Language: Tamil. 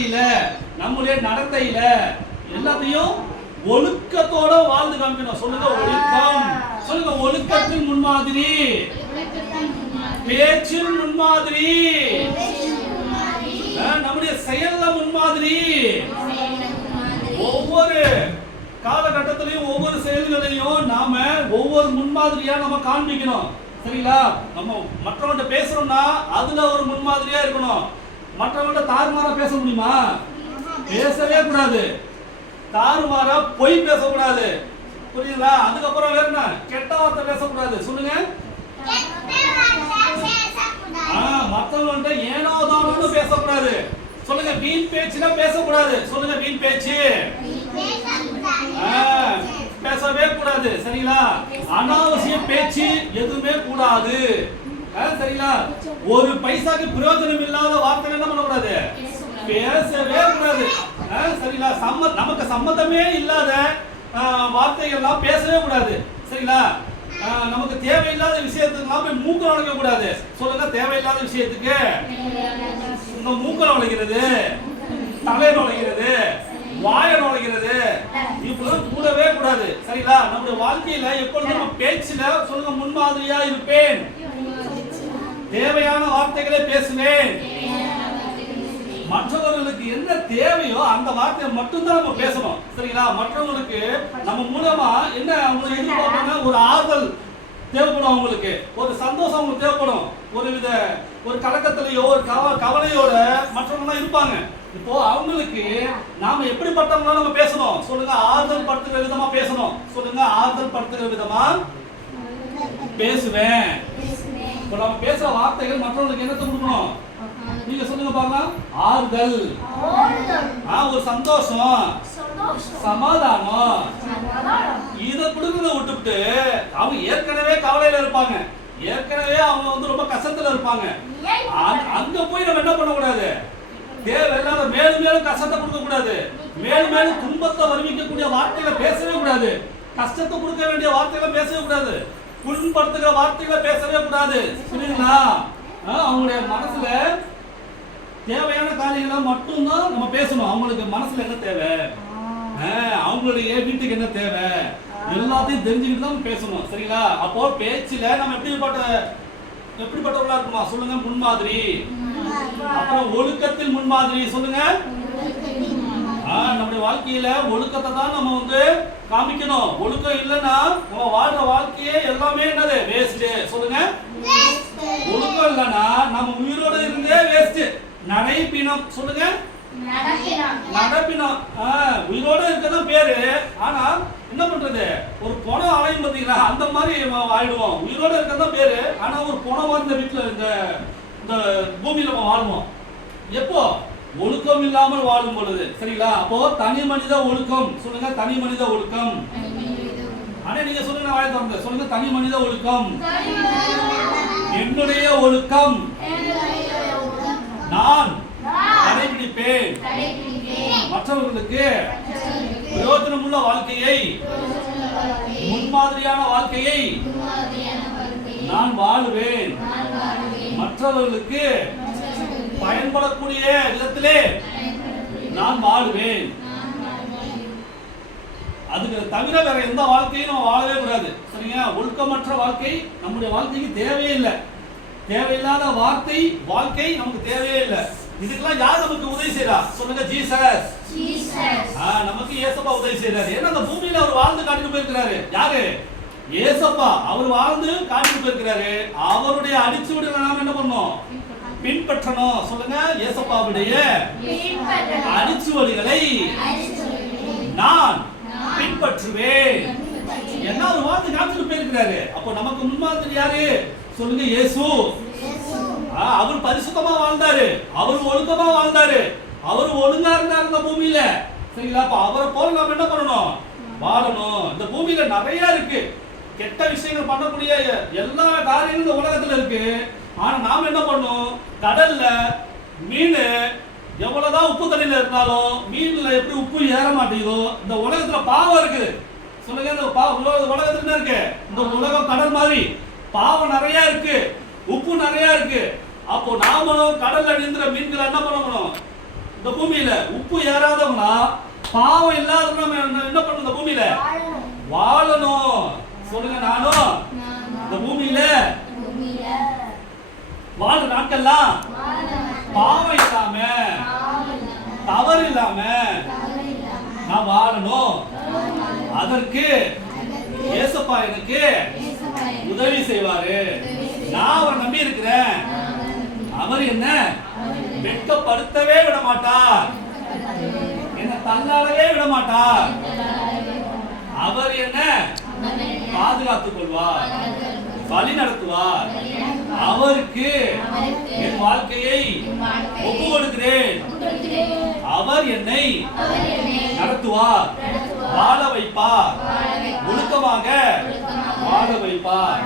வாழ்க்கையில நம்முடைய நடத்தையில எல்லாத்தையும் ஒழுக்கத்தோட வாழ்ந்து காமிக்கணும். சொல்லுங்க ஒழுக்கம். சொல்லுங்க ஒழுக்கத்தின் முன்மாதிரி, பேச்சின் முன்மாதிரி, நம்முடைய செயல்ல முன்மாதிரி. ஒவ்வொரு காலகட்டத்திலையும் ஒவ்வொரு செயல்களையும் நாம ஒவ்வொரு முன்மாதிரியா நம்ம காண்பிக்கணும். சரிங்களா? நம்ம மற்றவங்க பேசுறோம்னா அதுல ஒரு முன்மாதிரியா இருக்கணும். மற்றவங்க தாறுமாறா பேச முடியுமா? பேசவே கூடாது. தாறுமாறா பொய் பேசக்கூடாது. புரியுதா? அதுக்கப்புறம் வேற என்ன? கெட்ட வார்த்தை பேசக்கூடாது. சொல்லுங்க. மற்றவங்க ஏனோ தானோன்னு பேசக்கூடாது. சொல்லுங்க. வீண் பேச்சுனா பேசக்கூடாது. சொல்லுங்க. வீண் பேச்சு பேசவே கூடாது. சரிங்களா? அனாவசிய பேச்சு எதுவுமே கூடாது. சரிங்களா? ஒரு பைசாக்கு பிரயோஜனம் இல்லாத வார்த்தை என்ன பண்ணக்கூடாது? பேசவே கூடாது. சரிங்களா? நமக்கு சம்மந்தமே இல்லாத வார்த்தைகள்லாம் பேசவே கூடாது. சரிங்களா? நமக்கு தேவையில்லாத விஷயத்துக்குலாம் போய் மூக்க நுழைக்க கூடாது. சொல்லுங்க. தேவையில்லாத விஷயத்துக்கு இந்த மூக்க நுழைக்கிறது, தலை நுழைக்கிறது, வாய நுழைக்கிறது இப்பெல்லாம் கூடவே கூடாது. சரிங்களா? நம்முடைய வாழ்க்கையில எப்பொழுதும் நம்ம பேச்சுல சொல்லுங்க முன்மாதிரியா இருப்பேன். தேவையான வார்த்தைகளை பேசுவேன். மற்றவர்களுக்கு என்ன தேவையோ அந்த வார்த்தையை மட்டும்தான் நம்ம பேசணும். சரிங்களா? மற்றவங்களுக்கு நம்ம மூலமா என்ன அவங்க எதிர்பார்ப்பாங்க? ஒரு ஆறுதல் தேவைப்படும், அவங்களுக்கு ஒரு சந்தோஷம் அவங்களுக்கு தேவைப்படும். ஒரு கலக்கத்திலேயோ ஒரு கவலையோட மற்றவங்க இருப்பாங்க. இப்போ அவங்களுக்கு நாம எப்படிப்பட்டவங்களா நம்ம பேசணும்? சொல்லுங்க. ஆறுதல் படுத்துகிற விதமா பேசணும். சொல்லுங்க. ஆறுதல் படுத்துகிற விதமா பேசுவேன். இப்போ நம்ம பேசுற வார்த்தைகள் மற்றவங்களுக்கு என்னத்தை கொடுக்கணும்? நீங்க சொல்லுங்க பாக்கலாம். ஆறுதல், ஒரு சந்தோஷம், சமாதானம், இத கொடுக்கறத விட்டுவிட்டு அவங்க ஏற்கனவே கவலையில இருப்பாங்க. ஏற்கனவே அவங்க ரொம்ப கஷ்டத்துல இருப்பாங்க. அங்க போய் நம்ம என்ன பண்ண கூடாது? தேவையில்லாத மேலும் மேலும் கஷ்டத்தை கொடுக்க கூடாது. மேலும் மேலும் துன்பத்தை வருவிக்கக்கூடிய வார்த்தைகளை பேசவே கூடாது. கஷ்டத்தை கொடுக்க வேண்டிய வார்த்தைகளை பேசவே கூடாது. புண்படுத்துகிற வார்த்தைகளை பேசவே கூடாது. புரியுதுங்களா? அவங்களுடைய மனசுல தேவையான காரியங்களை மட்டும்தான் நம்ம பேசணும். அவங்களுக்கு மனசுல என்ன தேவை, அவங்களுடைய வீட்டுக்கு என்ன தேவை எல்லாத்தையும் தெரிஞ்சுக்கிட்டு தான் பேசணும். சரிங்களா? அப்போ பேச்சுல நம்ம எப்படிப்பட்டவர்களா இருக்குமா? சொல்லுங்க. முன்மாதிரி. அப்புறம் ஒழுக்கத்தில் முன்மாதிரி. சொல்லுங்க. நம்முடைய வாழ்க்கையில ஒழுக்கத்தை தான் நம்ம காமிக்கணும். ஒழுக்கம் இல்லைன்னா நம்ம வாழ்ற வாழ்க்கையே எல்லாமே என்னது? வேஸ்ட். சொல்லுங்க. ஒழுக்கம் இல்லைன்னா நம்ம உயிரோட இருந்தே வேஸ்ட். நடைப்பினம். சொல்லுங்க. நடப்பினம். உயிரோட இருக்கதான் பேரு. ஆனா என்ன பண்றது? ஒரு பணம் அலையும் பார்த்தீங்களா? அந்த மாதிரி ஆயிடுவோம். உயிரோட இருக்கதான் பேரு. ஆனா ஒரு பணம் வாழ்ந்த வீட்டுல இந்த பூமியில நம்ம வாழ்வோம். எப்போ? ஒழுக்கம் இல்லாமல் வாழும் பொழுது. சரிங்களா? அப்போ தனி மனித ஒழுக்கம். சொல்லுங்க. தனி மனித ஒழுக்கம். ஆனா நீங்க சொல்லுங்க. வாயை திறந்து சொல்லுங்க. தனி மனித ஒழுக்கம். என்னுடைய ஒழுக்கம் நான் கடைபிடிப்பேன். மற்றவர்களுக்கு பிரயோஜனமுள்ள வாழ்க்கையை, முன்மாதிரியான வாழ்க்கையை நான் வாழுவேன். மற்றவர்களுக்கு பயன்படக்கூடிய விதத்திலே நான் வாழுவேன். அதுக்கு தவிர வேற எந்த வாழ்க்கையும் நம்ம வாழவே கூடாது. சரிங்க? ஒழுக்கமற்ற வாழ்க்கை நம்முடைய வாழ்க்கைக்கு தேவையே இல்லை. தேவையில்லாத வாழ்க்கை நமக்கு தேவையே இல்லை. இதுக்கெல்லாம் யார் நமக்கு உதவி செய்யறா? சொல்லுங்க. ஜீசஸ். நமக்கு ஏசப்பா உதவி செய்யறாரு. ஏன்னா அந்த பூமியில அவர் வாழ்ந்து காட்டிட்டு போயிருக்கிறாரு. யாரு? ஏசப்பா. அவர் வாழ்ந்து காட்டிட்டு போயிருக்கிறாரு. அவருடைய அடிச்சுவடுகளை நாம என்ன பண்ணணும்? பின்பற்றணும். சொல்லுங்க. ஏசப்பாவுடைய அடிச்சுவடுகளை நான் பின்பற்றுவேன். என்ன ஒரு வாழ்ந்து காட்டிட்டு போயிருக்கிறாரு. அப்போ நமக்கு முன்மாதிரி யாரு? சொல்லுங்க. இயேசு. அவர் பரிசுத்தமா வாழ்ந்தாரு. அவர் ஒழுக்கமா வாழ்ந்தாரு. அவர் ஒழுங்கா இருந்தாரு இந்த பூமியில. சரிங்களா? அப்ப அவரை போல நாம என்ன பண்ணணும்? வாழணும். இந்த பூமியில நிறைய இருக்கு. கெட்ட விஷயங்கள் பண்ணக்கூடிய எல்லா காரியங்களும் இந்த உலகத்துல இருக்கு. ஆனா நாம என்ன பண்ணோம்? கடல்ல மீன் எவ்வளவுதான் உப்பு தண்ணியில இருந்தாலும் மீன்ல எப்படி உப்பு ஏற மாட்டேங்குதோ இந்த உலகத்துல பாவம் இருக்குது. சொல்லுங்க. இந்த உலகத்துல என்ன இருக்கு? இந்த உலகம் கடல் மாதிரி பாவம் நிறைய இருக்கு. உப்பு நிறைய இருக்கு. அப்போ நாமளும் கடல்ல நீந்துற மீன்களை என்ன பண்ணணும்? இந்த பூமியில உப்பு ஏறாதவனா பாவம் இல்லாதவனா என்ன பண்ணணும்? இந்த பூமியில வாழணும். சொல்லுங்க, நானும் இந்த பூமியில வாழ்ற நாட்கள்லாம் பாவம் இல்லாம தவறு இல்லாம நான் வாழணும். அதற்கு ஏசப்பா எனக்கு உதவி செய்வாரு. நான் அவரை நம்பி இருக்கிறேன். அவர் என்ன வெட்கப்படுத்தவே விட மாட்டார், என்ன தள்ளாடவே விட மாட்டார். அவர் என்ன பாதுகாத்துக் கொள்வார், வழி நடத்துவார். அவருக்கு என் வாழ்க்கையை ஒப்பு கொடுக்கிறேன். அவர் என்னை நடத்துவார், வாழ வைப்பார், ஒழுக்கமாக வாழ வைப்பார்.